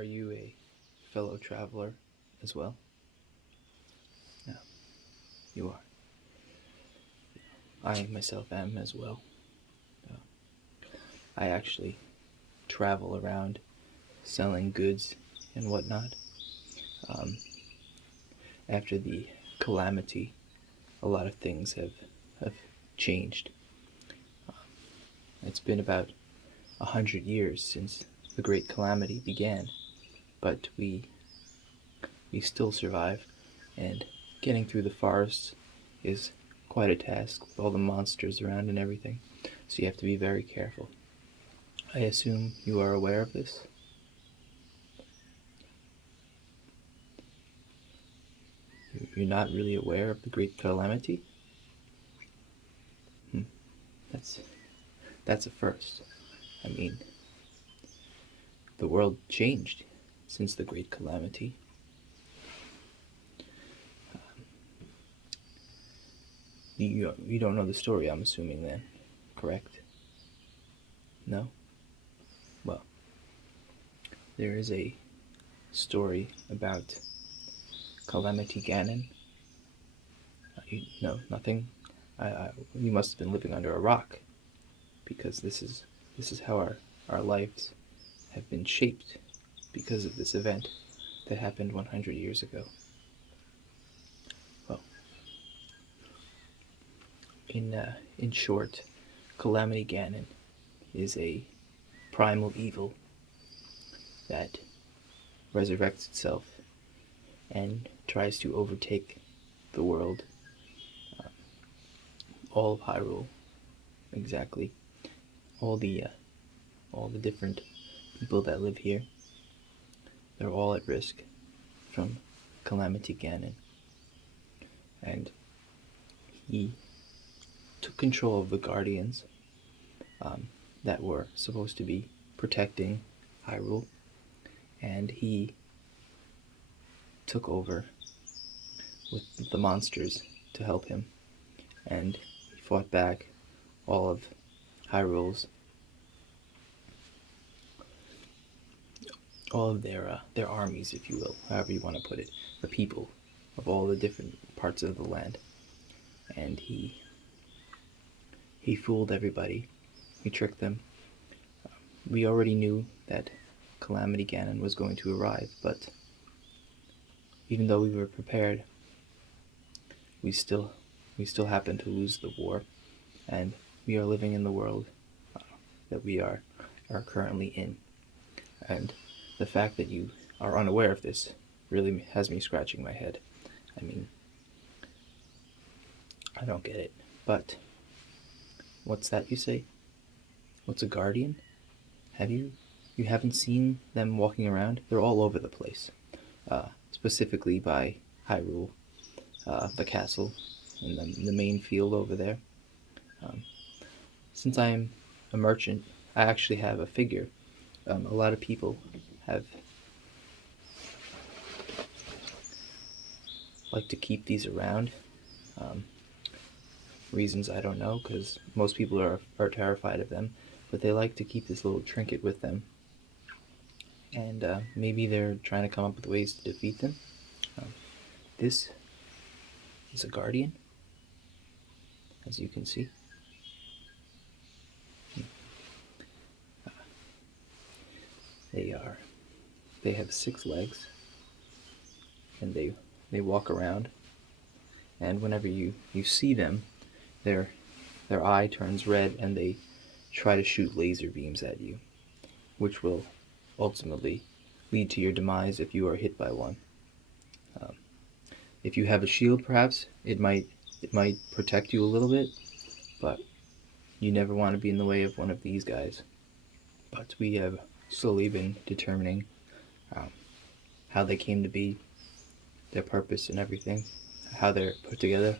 Are you a fellow traveler as well? No, you are. I myself am as well. I actually travel around selling goods and whatnot. Um, After the calamity, a lot of things have changed. It's been about 100 years since the Great Calamity began, but we still survive, and getting through the forests is quite a task with all the monsters around and everything, so you have to be very careful. I assume you are aware of this? You're not really aware of the Great Calamity? That's that's a first. I mean, the world changed since the Great Calamity. You don't know the story, I'm assuming, then, correct? No? Well, there is a story about Calamity Ganon. No, nothing? You must have been living under a rock, because this is how our lives have been shaped because of this event that happened 100 years ago. Well, in short, Calamity Ganon is a primal evil that resurrects itself and tries to overtake the world, all of Hyrule, exactly, all the different people that live here. They're all at risk from Calamity Ganon, and he took control of the Guardians that were supposed to be protecting Hyrule, and he took over with the monsters to help him, and he fought back all of Hyrule's, all of their armies, if you will, however you want to put it, the people of all the different parts of the land, and he fooled everybody. He tricked them. We already knew that Calamity Ganon was going to arrive, but even though we were prepared, we still happened to lose the war, and we are living in the world that we are currently in. And the fact that you are unaware of this really has me scratching my head. I mean, I don't get it. But what's that you say? What's a guardian? You haven't seen them walking around? They're all over the place. Specifically by Hyrule, the castle, and the main field over there. Since I'm a merchant, I actually have a figure. A lot of people have like to keep these around. Reasons I don't know, because most people are terrified of them, but they like to keep this little trinket with them, and maybe they're trying to come up with ways to defeat them. This is a guardian, as you can see. They have 6 legs, and they walk around, and whenever you see them, their eye turns red, and they try to shoot laser beams at you, which will ultimately lead to your demise if you are hit by one. If you have a shield, perhaps it might protect you a little bit, but you never want to be in the way of one of these guys. But we have slowly been determining how they came to be, their purpose and everything, how they're put together.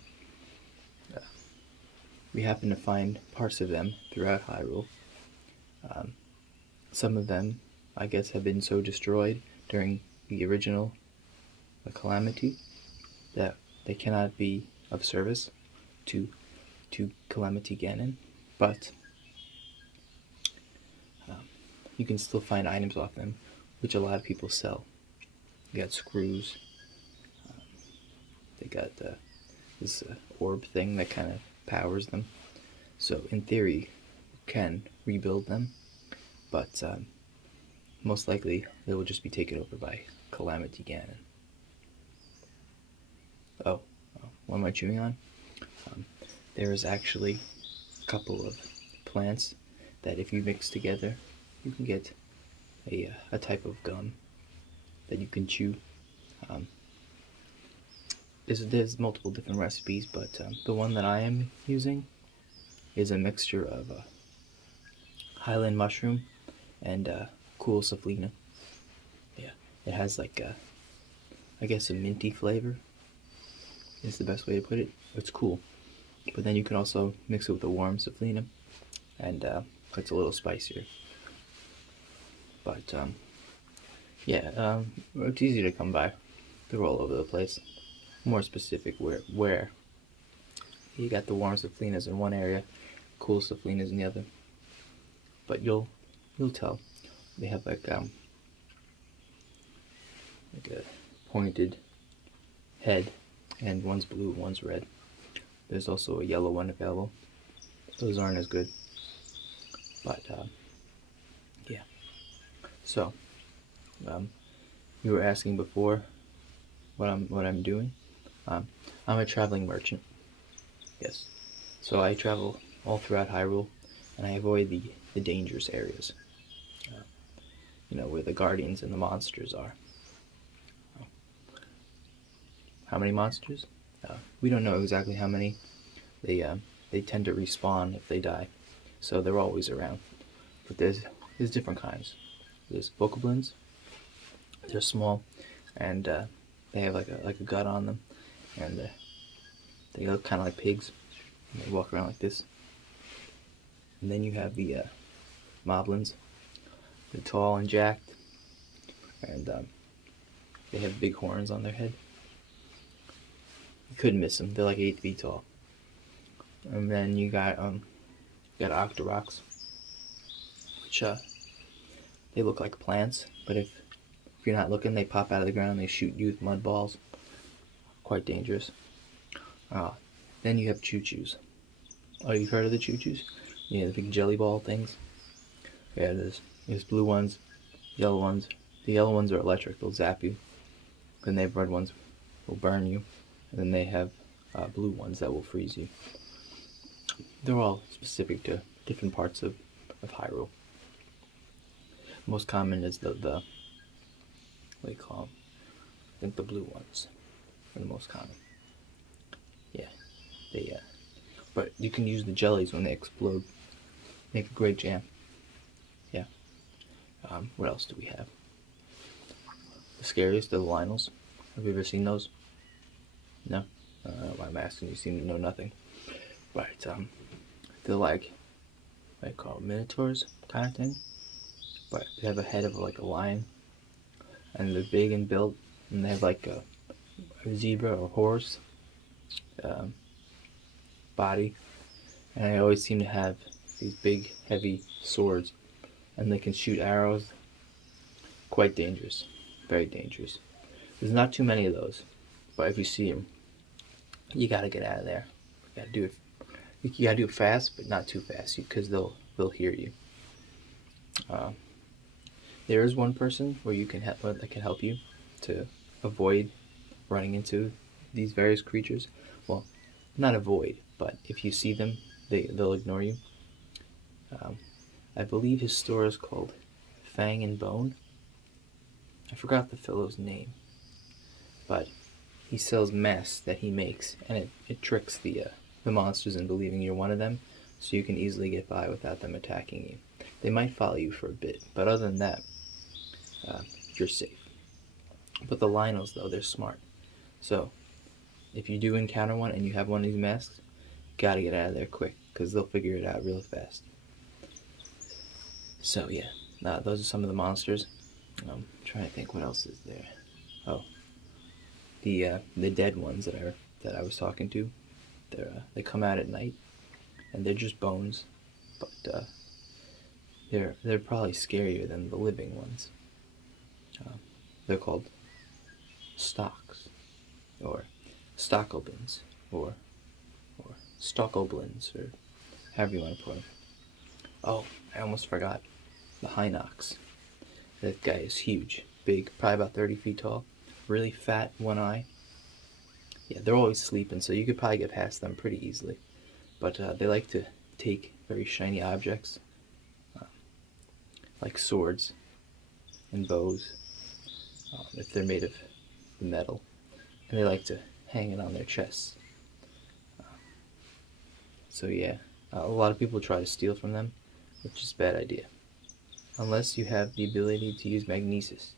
We happen to find parts of them throughout Hyrule. Some of them, I guess, have been so destroyed during the original Calamity that they cannot be of service to Calamity Ganon, but you can still find items off them which a lot of people sell. You got screws. They got this orb thing that kind of powers them. So in theory, you can rebuild them, but most likely they will just be taken over by Calamity Ganon. Oh, what am I chewing on? There is actually a couple of plants that if you mix together, you can get a type of gum that you can chew. There's multiple different recipes, but the one that I am using is a mixture of Highland mushroom and cool saflina. Yeah, it has like I guess a minty flavor is the best way to put it. It's cool, but then you can also mix it with the warm saflina, and it's a little spicier. But yeah, it's easy to come by. They're all over the place. More specific, where you got the warm saflinas in one area, cool saflinas in the other. But you'll tell. They have like a pointed head, and one's blue, one's red. There's also a yellow one available. Those aren't as good. But yeah. So you were asking before what I'm doing. I'm a traveling merchant. Yes. So I travel all throughout Hyrule, and I avoid the dangerous areas. Where the guardians and the monsters are. How many monsters? We don't know exactly how many. They tend to respawn if they die, so they're always around. But there's different kinds. There's bokoblins. They're small, and they have like a gut on them, and they look kind of like pigs. And they walk around like this. And then you have the moblins. They're tall and jacked, and they have big horns on their head. You couldn't miss them. They're like 8 feet tall. And then you got octoroks, which they look like plants, but if you're not looking, they pop out of the ground. They shoot you with mud balls. Quite dangerous. Then you have choo-choos. Oh, you've heard of the choo-choos? Yeah, the big jelly ball things. Yeah, there's blue ones, yellow ones. The yellow ones are electric; they'll zap you. Then they have red ones, will burn you, and then they have blue ones that will freeze you. They're all specific to different parts of Hyrule. Most common is the what do you call them? I think the blue ones are the most common. Yeah, but you can use the jellies when they explode. Make a great jam. Yeah. What else do we have? The scariest are the Lionels. Have you ever seen those? No? Why I'm asking, you seem to know nothing. Right, they're like, what do you call it, minotaurs kind of thing. But they have a head of like a lion. And they're big and built. And they have like a zebra or horse body. And they always seem to have these big, heavy swords. And they can shoot arrows. Quite dangerous. Very dangerous. There's not too many of those. But if you see them, you gotta get out of there. You gotta do it. You gotta do it fast, but not too fast, because they'll hear you. There is one person where you can that can help you to avoid running into these various creatures. Well, not avoid, but if you see them, they'll ignore you. I believe his store is called Fang and Bone. I forgot the fellow's name, but he sells masks that he makes, and it tricks the monsters into believing you're one of them, so you can easily get by without them attacking you. They might follow you for a bit, but other than that, you're safe. But the Lionels, though, they're smart. So, if you do encounter one and you have one of these masks, gotta get out of there quick, because they'll figure it out real fast. So yeah, those are some of the monsters. I'm trying to think what else is there. Oh, the dead ones that I was talking to. They come out at night, and they're just bones, but they're probably scarier than the living ones. They're called stocks, or stockoblins, or stockoblins, or however you want to put them. Oh, I almost forgot. The Hinox. That guy is huge, big, probably about 30 feet tall, really fat, one eye. Yeah, they're always sleeping, so you could probably get past them pretty easily. But they like to take very shiny objects, like swords and bows, if they're made of metal, and they like to hang it on their chests. So yeah, a lot of people try to steal from them, which is a bad idea. Unless you have the ability to use magnesis,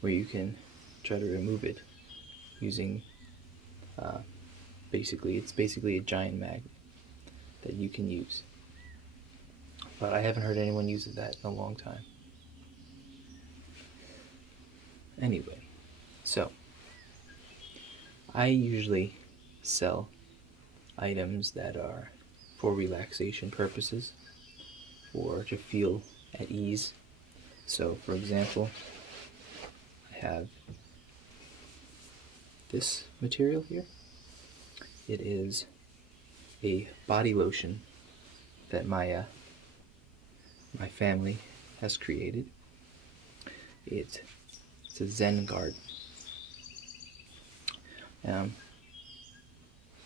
where you can try to remove it using, it's basically a giant magnet that you can use. But I haven't heard anyone use that in a long time. Anyway, so I usually sell items that are for relaxation purposes or to feel at ease. So, for example, I have this material here. It is a body lotion that my family has created. It's a Zen guard.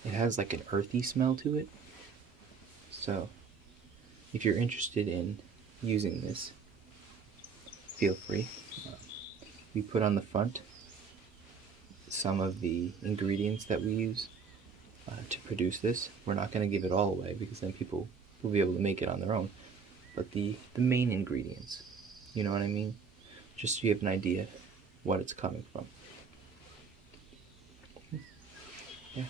It has like an earthy smell to it. So, if you're interested in using this, feel free. We put on the front some of the ingredients that we use to produce this. We're not going to give it all away because then people will be able to make it on their own. But the main ingredients, you know what I mean? Just so you have an idea what it's coming from. Yeah,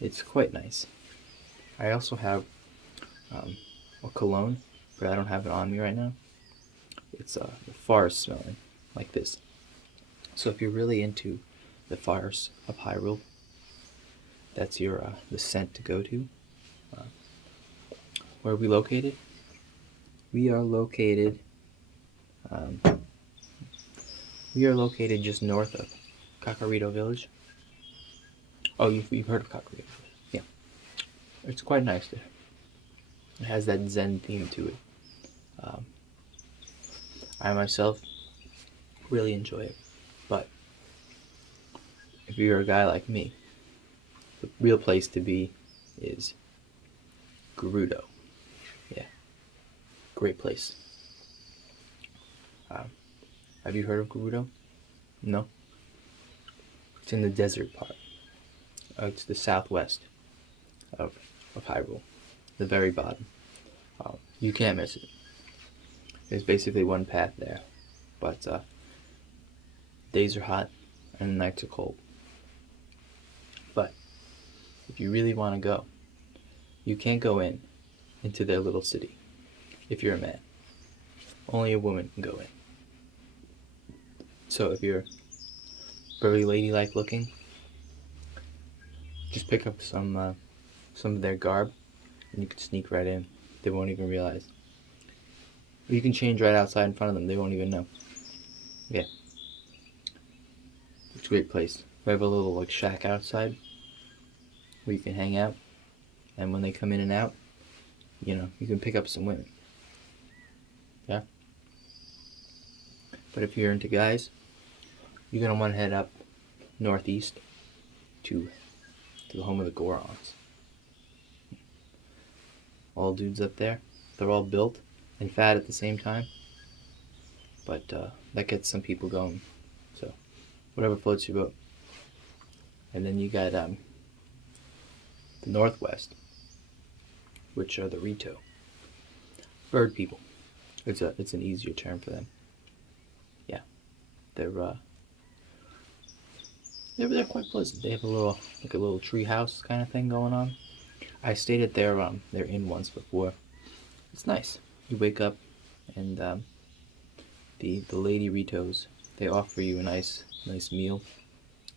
it's quite nice. I also have a cologne, but I don't have it on me right now. It's forest smelling, like this. So if you're really into the forests of Hyrule, that's your the scent to go to. Where are we located? We are located just north of Kakarito Village. Oh, you've heard of Kakarito? Yeah, it's quite nice there. It has that Zen theme to it. I myself really enjoy it, but if you're a guy like me, the real place to be is Gerudo. Yeah, great place. Have you heard of Gerudo? No? It's in the desert part. It's the southwest of Hyrule, the very bottom. You can't miss it. There's basically one path there, but days are hot and nights are cold. But if you really want to go, you can't go into their little city if you're a man. Only a woman can go in. So if you're very ladylike looking, just pick up some of their garb and you can sneak right in. They won't even realize. You can change right outside in front of them. They won't even know. Yeah. It's a great place. We have a little like shack outside where you can hang out. And when they come in and out, you can pick up some women. Yeah? But if you're into guys, you're going to want to head up northeast to the home of the Gorons. All dudes up there. They're all built and fat at the same time. But that gets some people going. So, whatever floats your boat. And then you got the northwest, which are the Rito. Bird people. It's an easier term for them. Yeah. They're quite pleasant. They have a little tree house kind of thing going on. I stayed at their inn once before. It's nice. You wake up and the lady Ritos, they offer you a nice meal.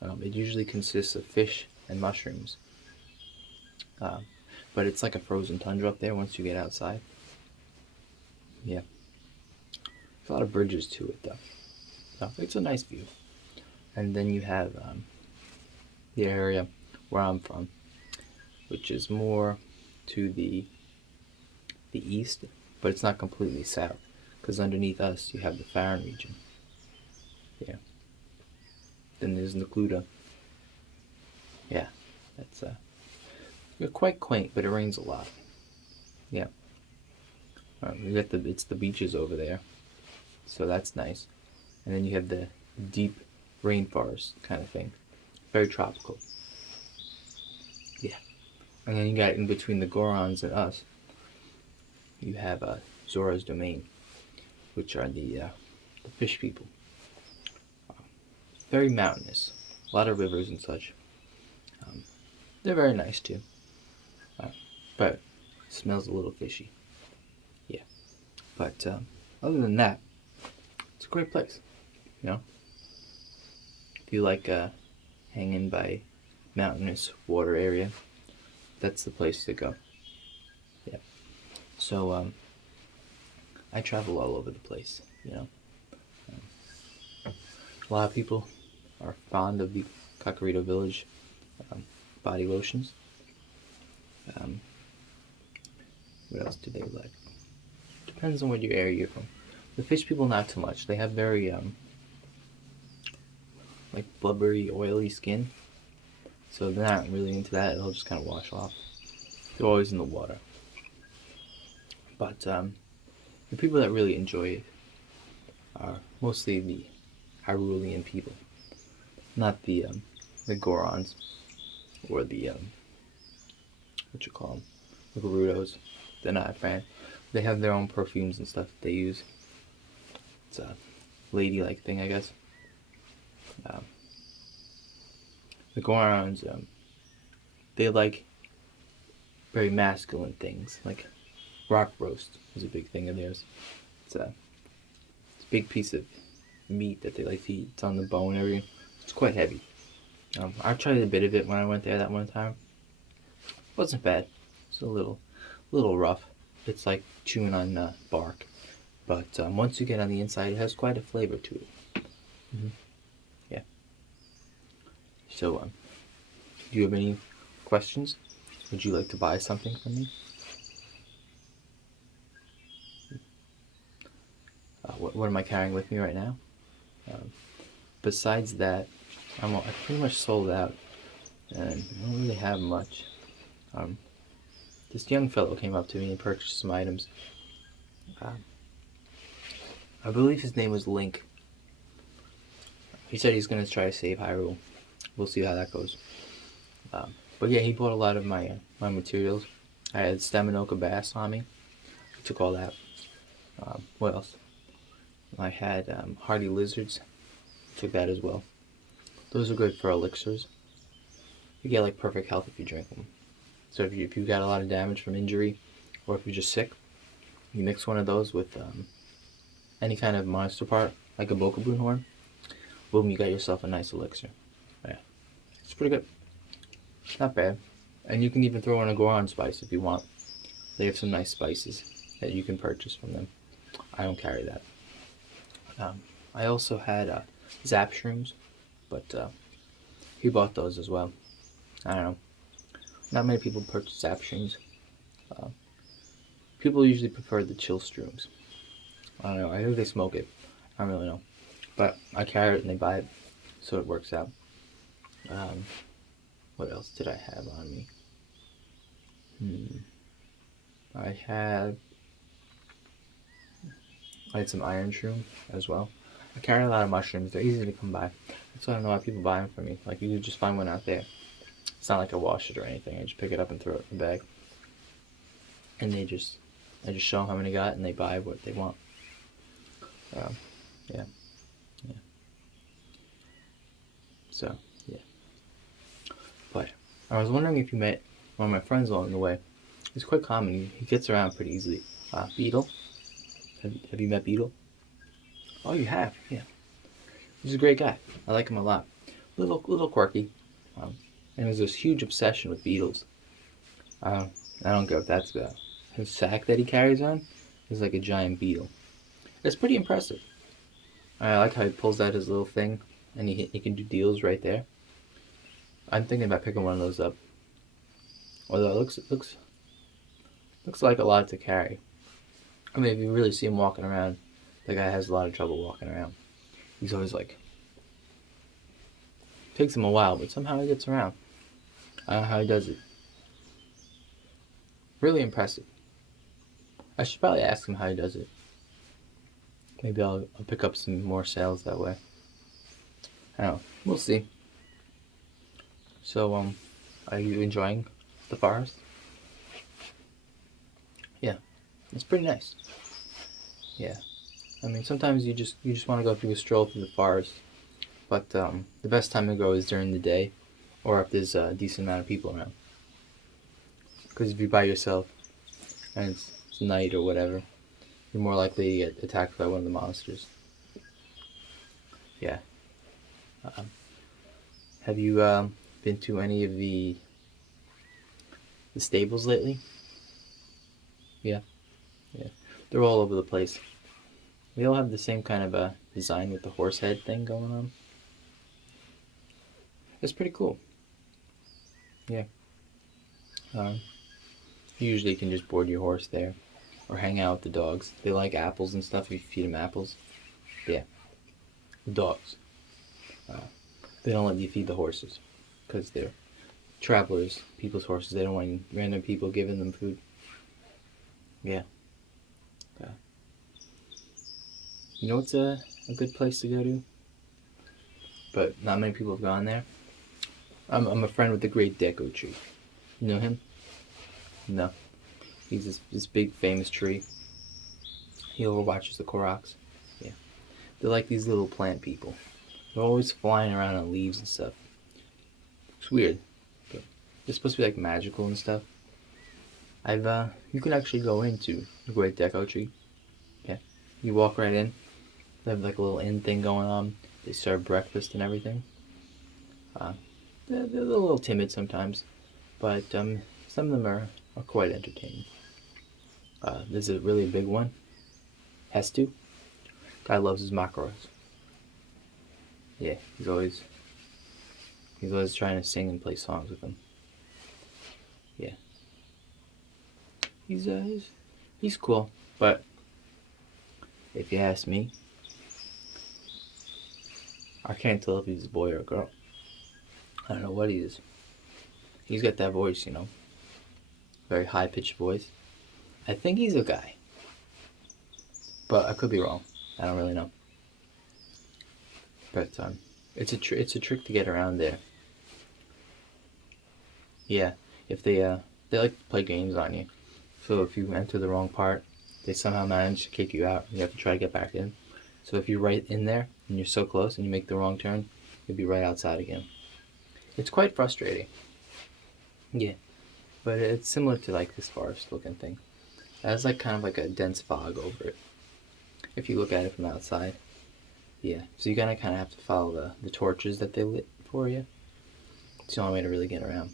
It usually consists of fish and mushrooms. But it's like a frozen tundra up there once you get outside. Yeah. There's a lot of bridges to it, though. So it's a nice view. And then you have the area where I'm from, which is more to the east, but it's not completely south, because underneath us you have the Farron region. Yeah. Then there's Nakluda. Yeah, that's quite quaint, but it rains a lot. Yeah. We got it's the beaches over there, so that's nice. And then you have the deep rainforest kind of thing, very tropical. Yeah. And then you got in between the Gorons and us, you have Zora's Domain, which are the fish people. Very mountainous, a lot of rivers and such. They're very nice too, but it smells a little fishy. Yeah, but other than that, it's a great place. You know, if you like hanging by mountainous water area, that's the place to go. Yeah. So I travel all over the place. You know, a lot of people are fond of the Kakarito Village body lotions. What else do they like? Depends on what your area you're from. The fish people, not too much. They have very like blubbery, oily skin, so they're not really into that. It'll just kind of wash off. They're always in the water. But the people that really enjoy it are mostly the Hyrulean people, not the Gorons or the what you call them, the Gerudos. They're not a fan. They have their own perfumes and stuff that they use. It's a ladylike thing, I guess. The Gorons, they like very masculine things, like rock roast is a big thing of theirs. It's a big piece of meat that they like to eat. It's on the bone and everything. It's quite heavy. I tried a bit of it when I went there that one time. It wasn't bad. It's a little rough. It's like chewing on bark. But once you get on the inside, it has quite a flavor to it. Mm-hmm. Yeah. So, do you have any questions? Would you like to buy something from me? What am I carrying with me right now? Besides that, I pretty much sold out, and I don't really have much. This young fellow came up to me and purchased some items. I believe his name was Link. He said he's going to try to save Hyrule. We'll see how that goes. But yeah, he bought a lot of my my materials. I had Staminoka Bass on me. I took all that. What else? I had Hardy Lizards. Took that as well. Those are good for elixirs. You get like perfect health if you drink them. So if you got a lot of damage from injury, or if you're just sick, you mix one of those with any kind of monster part, like a Bokoblin horn. Boom, you got yourself a nice elixir. Yeah, it's pretty good. Not bad. And you can even throw in a Goron spice if you want. They have some nice spices that you can purchase from them. I don't carry that. I also had Zap Shrooms, but he bought those as well. I don't know. Not many people purchase Zap Shrooms. People usually prefer the Chill Shrooms. I don't know. I hear they smoke it. I don't really know. But I carry it and they buy it, so it works out. What else did I have on me? I had some iron shroom as well. I carry a lot of mushrooms. They're easy to come by. That's why I don't know why people buy them from me. Like, you could just find one out there. It's not like I wash it or anything. I just pick it up and throw it in the bag. And I just show them how many I got and they buy what they want. Yeah. So, yeah. But I was wondering if you met one of my friends along the way. He's quite common. He gets around pretty easily. Beetle. Have you met Beetle? Oh, you have? Yeah. He's a great guy. I like him a lot. Little quirky. And there's this huge obsession with beetles. I don't care what that's about. His sack that he carries on is like a giant beetle. It's pretty impressive. I like how he pulls out his little thing, and he can do deals right there. I'm thinking about picking one of those up. Although looks like a lot to carry. I mean, if you really see him walking around, the guy has a lot of trouble walking around. He's always like, takes him a while, but somehow he gets around. I don't know how he does it. Really impressive. I should probably ask him how he does it. Maybe I'll pick up some more sales that way. I don't know. We'll see. So, are you enjoying the forest? Yeah, it's pretty nice. Yeah, I mean, sometimes you just want to go through a stroll through the forest, but the best time to go is during the day, or if there's a decent amount of people around. Because if you're by yourself and it's night or whatever, you're more likely to get attacked by one of the monsters. Yeah. Have you been to any of the stables lately? Yeah. They're all over the place. They all have the same kind of a design with the horse head thing going on. It's pretty cool. Yeah. You usually can just board your horse there or hang out with the dogs. They like apples and stuff if you feed them apples. Yeah. The dogs. They don't let you feed the horses because they're travelers, people's horses. They don't want any random people giving them food. Yeah. You know what's a good place to go to? But not many people have gone there. I'm a friend with the Great Deco Tree. You know him? No. He's this big famous tree. He overwatches the Koroks. Yeah. They're like these little plant people. They're always flying around on leaves and stuff. It's weird. But they're supposed to be like magical and stuff. You can actually go into the Great Deco Tree. Yeah. You walk right in. They have like a little inn thing going on. They serve breakfast and everything. They're a little timid sometimes, but some of them are quite entertaining. There's a really big one. Hestu. Guy loves his macaros. Yeah, he's always trying to sing and play songs with them. Yeah. He's cool, but if you ask me, I can't tell if he's a boy or a girl. I don't know what he is. He's got that voice, you know. Very high-pitched voice. I think he's a guy. But I could be wrong. I don't really know. But it's a trick to get around there. Yeah, if they like to play games on you. So if you enter the wrong part, they somehow manage to kick you out. You have to try to get back in. So if you're right in there and you're so close and you make the wrong turn, you'll be right outside again. It's quite frustrating. Yeah, but it's similar to like this forest looking thing. It has like kind of like a dense fog over it. If you look at it from outside. Yeah, so you gotta kind of have to follow the torches that they lit for you. It's the only way to really get around.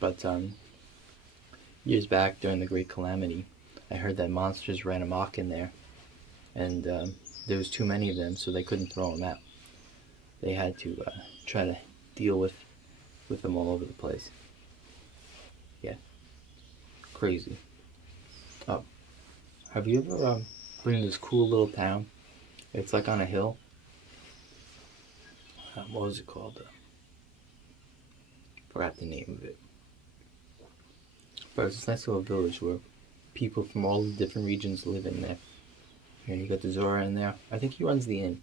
But years back during the Great Calamity, I heard that monsters ran amok in there, and there was too many of them, so they couldn't throw them out. They had to try to deal with them all over the place. Yeah, crazy. Oh, have you ever been to this cool little town? It's like on a hill. What was it called? Forgot the name of it. But it's this nice little village where people from all the different regions live in there. Here you got the Zora in there. I think he runs the inn.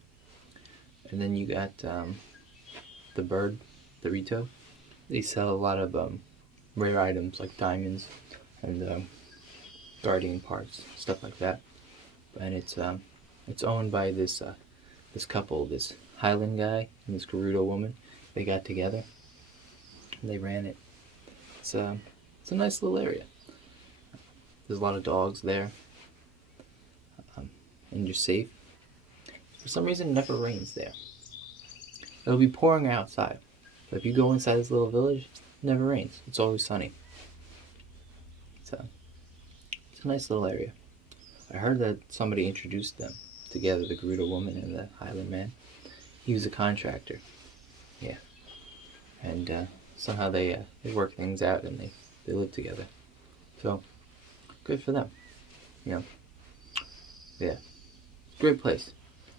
And then you got the bird, the Rito. They sell a lot of rare items like diamonds and guardian parts, stuff like that. And it's owned by this couple, this Highland guy and this Gerudo woman. They got together and they ran it. It's a nice little area. There's a lot of dogs there, and you're safe. For some reason, it never rains there. It'll be pouring outside, but if you go inside this little village, it never rains. It's always sunny. It's a nice little area. I heard that somebody introduced them together, the Gerudo woman and the Highland man. He was a contractor. Yeah. And somehow they work things out and they live together. So, good for them. You know. Yeah. Great place.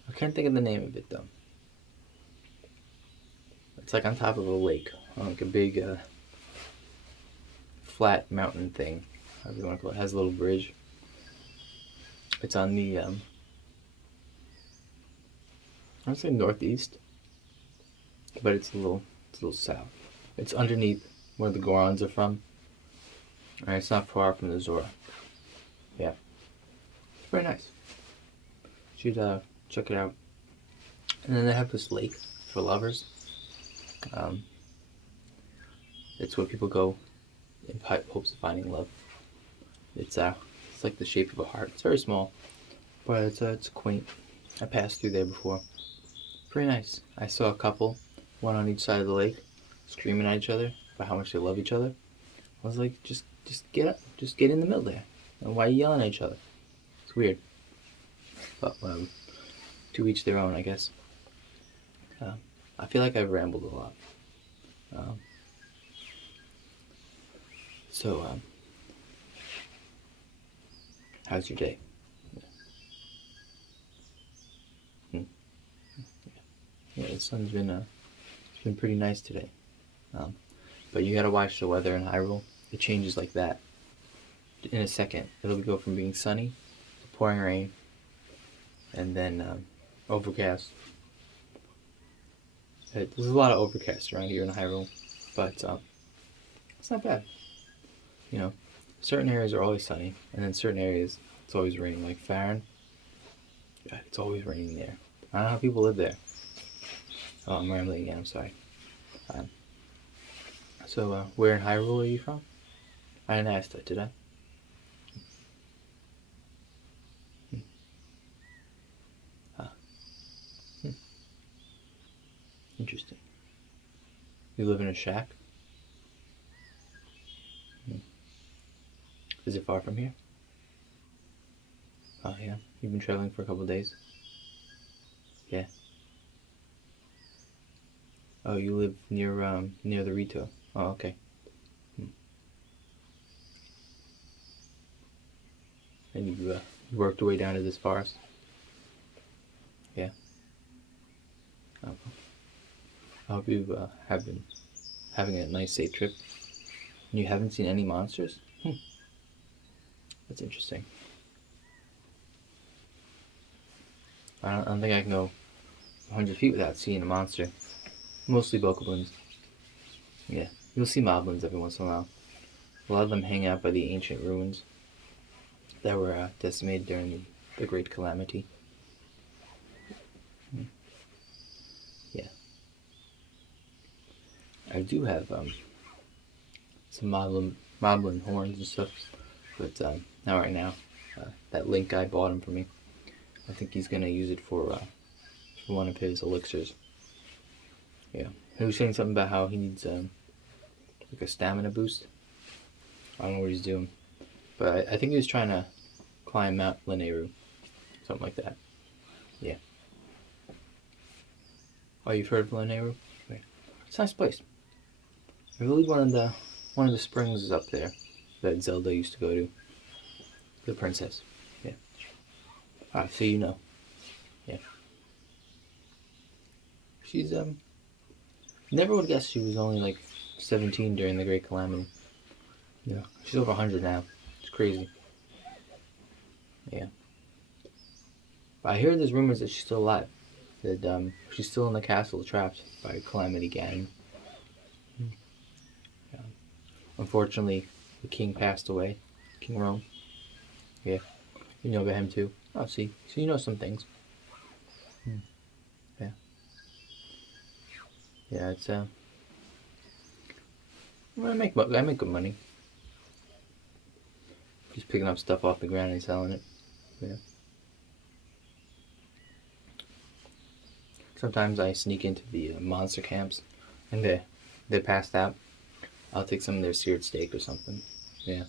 I can't think of the name of it though. It's like on top of a lake. Like a big flat mountain thing. However you want to call it. It has a little bridge. It's on the I would say northeast. But it's a little south. It's underneath where the Gorons are from. And it's not far from the Zora. Yeah. It's very nice. You should check it out. And then they have this lake for lovers. It's where people go in hopes of finding love. It's like the shape of a heart. It's very small, but it's quaint. I passed through there before. Pretty nice. I saw a couple, one on each side of the lake, screaming at each other about how much they love each other. I was like, just get up, just get in the middle there. And why are you yelling at each other? It's weird. But to each their own, I guess. I feel like I've rambled a lot. So, how's your day? Yeah, the sun's been it's been pretty nice today. But you gotta watch the weather in Hyrule. It changes like that. In a second, it'll go from being sunny to pouring rain, and then overcast. There's a lot of overcast around here in Hyrule, but it's not bad. You know, certain areas are always sunny, and then certain areas it's always raining. Like Farron, yeah, it's always raining there. I don't know how people live there. Oh, I'm rambling again. I'm sorry. So, where in Hyrule are you from? I didn't ask that, did I? Interesting. You live in a shack? Is it far from here? Oh, yeah. You've been traveling for a couple of days? Yeah. Oh, you live near the Rito. Oh, okay. And you worked your way down to this forest? Yeah. Oh. I hope you have been having a nice, safe trip. And you haven't seen any monsters? That's interesting. I don't think I can go 100 feet without seeing a monster. Mostly bokoblins. Yeah, you'll see moblins every once in a while. A lot of them hang out by the ancient ruins that were decimated during the Great Calamity. Yeah. I do have some moblin horns and stuff, but not right now. That Link guy bought them for me. I think he's gonna use it for one of his elixirs. Yeah, he was saying something about how he needs like a stamina boost. I don't know what he's doing, but I think he was trying to climb Mount Lanayru, something like that. Yeah. Oh, you've heard of Lanayru? Wait. It's a nice place. I believe one of the springs is up there that Zelda used to go to. The princess. Yeah. Alright, so you know. Yeah. She's never would guess she was only like 17 during the Great Calamity. Yeah. She's over 100 now. It's crazy. Yeah. But I hear there's rumors that she's still alive. That she's still in the castle trapped by Calamity Ganon. Yeah. Unfortunately, the king passed away. King Rome. Yeah. You know about him too. Oh, see. So you know some things. Yeah. Yeah, it's I make good money. Just picking up stuff off the ground and selling it. Yeah. Sometimes I sneak into the monster camps, and they're passed out. I'll take some of their seared steak or something. Yeah.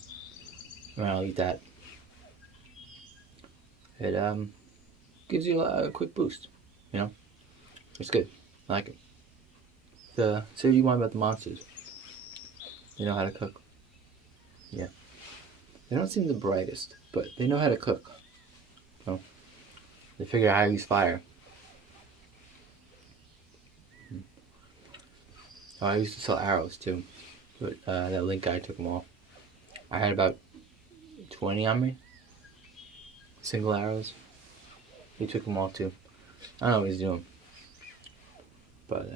And I'll eat that. It gives you a quick boost. You know, it's good. I like it. Say what you want about the monsters. They know how to cook. Yeah. They don't seem the brightest, but they know how to cook. So they figure out how to use fire. Oh, I used to sell arrows too, but that Link guy took them all. I had about 20 on me. Single arrows. He took them all too. I don't know what he's doing. But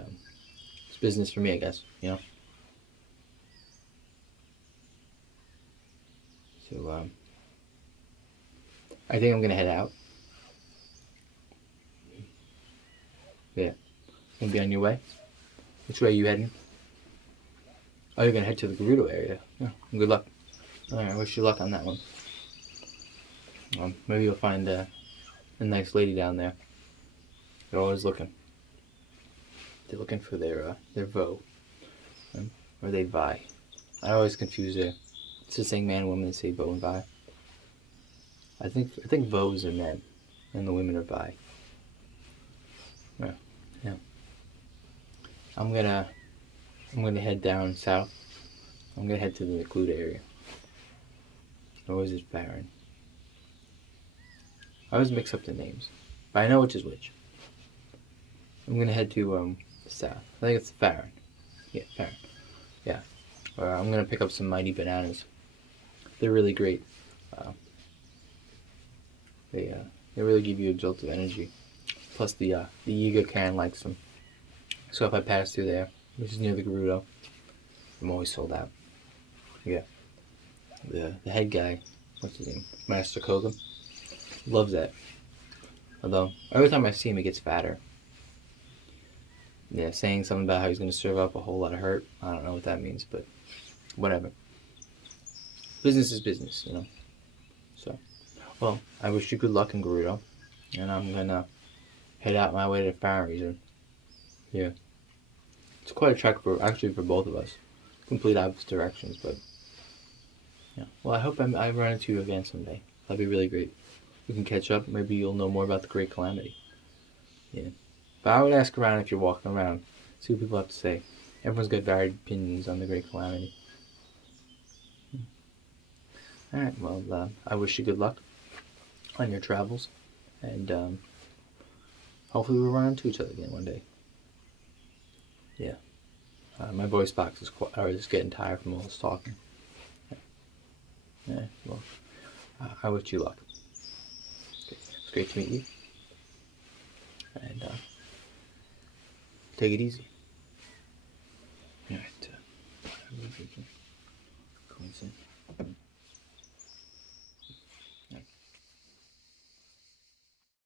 it's business for me, I guess, you know? So, I think I'm gonna head out. Yeah. Gonna be on your way? Which way are you heading? Oh, you're gonna head to the Gerudo area. Yeah, good luck. Alright, I wish you luck on that one. Maybe you'll find a nice lady down there. They're always looking. They're looking for their vo. Or they vi. I always confuse there. It's just saying man and woman, they say vo and vi. I think vos are men, and the women are vi. Yeah. I'm gonna head down south. I'm gonna head to the Clued area. Or is it Farron? I always mix up the names, but I know which is which. I'm gonna head to south. I think it's Farron. Yeah, Farron. Yeah. I'm gonna pick up some mighty bananas. They're really great. They really give you a jolt of energy. Plus the Yiga can likes them. So if I pass through there, which is near the Gerudo, I'm always sold out. Yeah. The head guy, what's his name? MasterCoul, loves that. Although every time I see him, he gets fatter. Yeah, saying something about how he's going to serve up a whole lot of hurt. I don't know what that means, but whatever. Business is business, you know. So, well, I wish you good luck in Gerudo, and I'm gonna head out my way to Farron. Yeah, it's quite a trek for both of us. Complete opposite directions, but yeah. Well, I hope I run into you again someday. That'd be really great. We can catch up. Maybe you'll know more about the Great Calamity. Yeah. But I would ask around if you're walking around. See what people have to say. Everyone's got varied opinions on the Great Calamity. Alright, well, I wish you good luck on your travels. And hopefully we'll run into each other again one day. Yeah. My voice box is getting tired from all this talking. Yeah, well, I wish you luck. Okay. It's great to meet you. And take it easy. Alright. Coincident.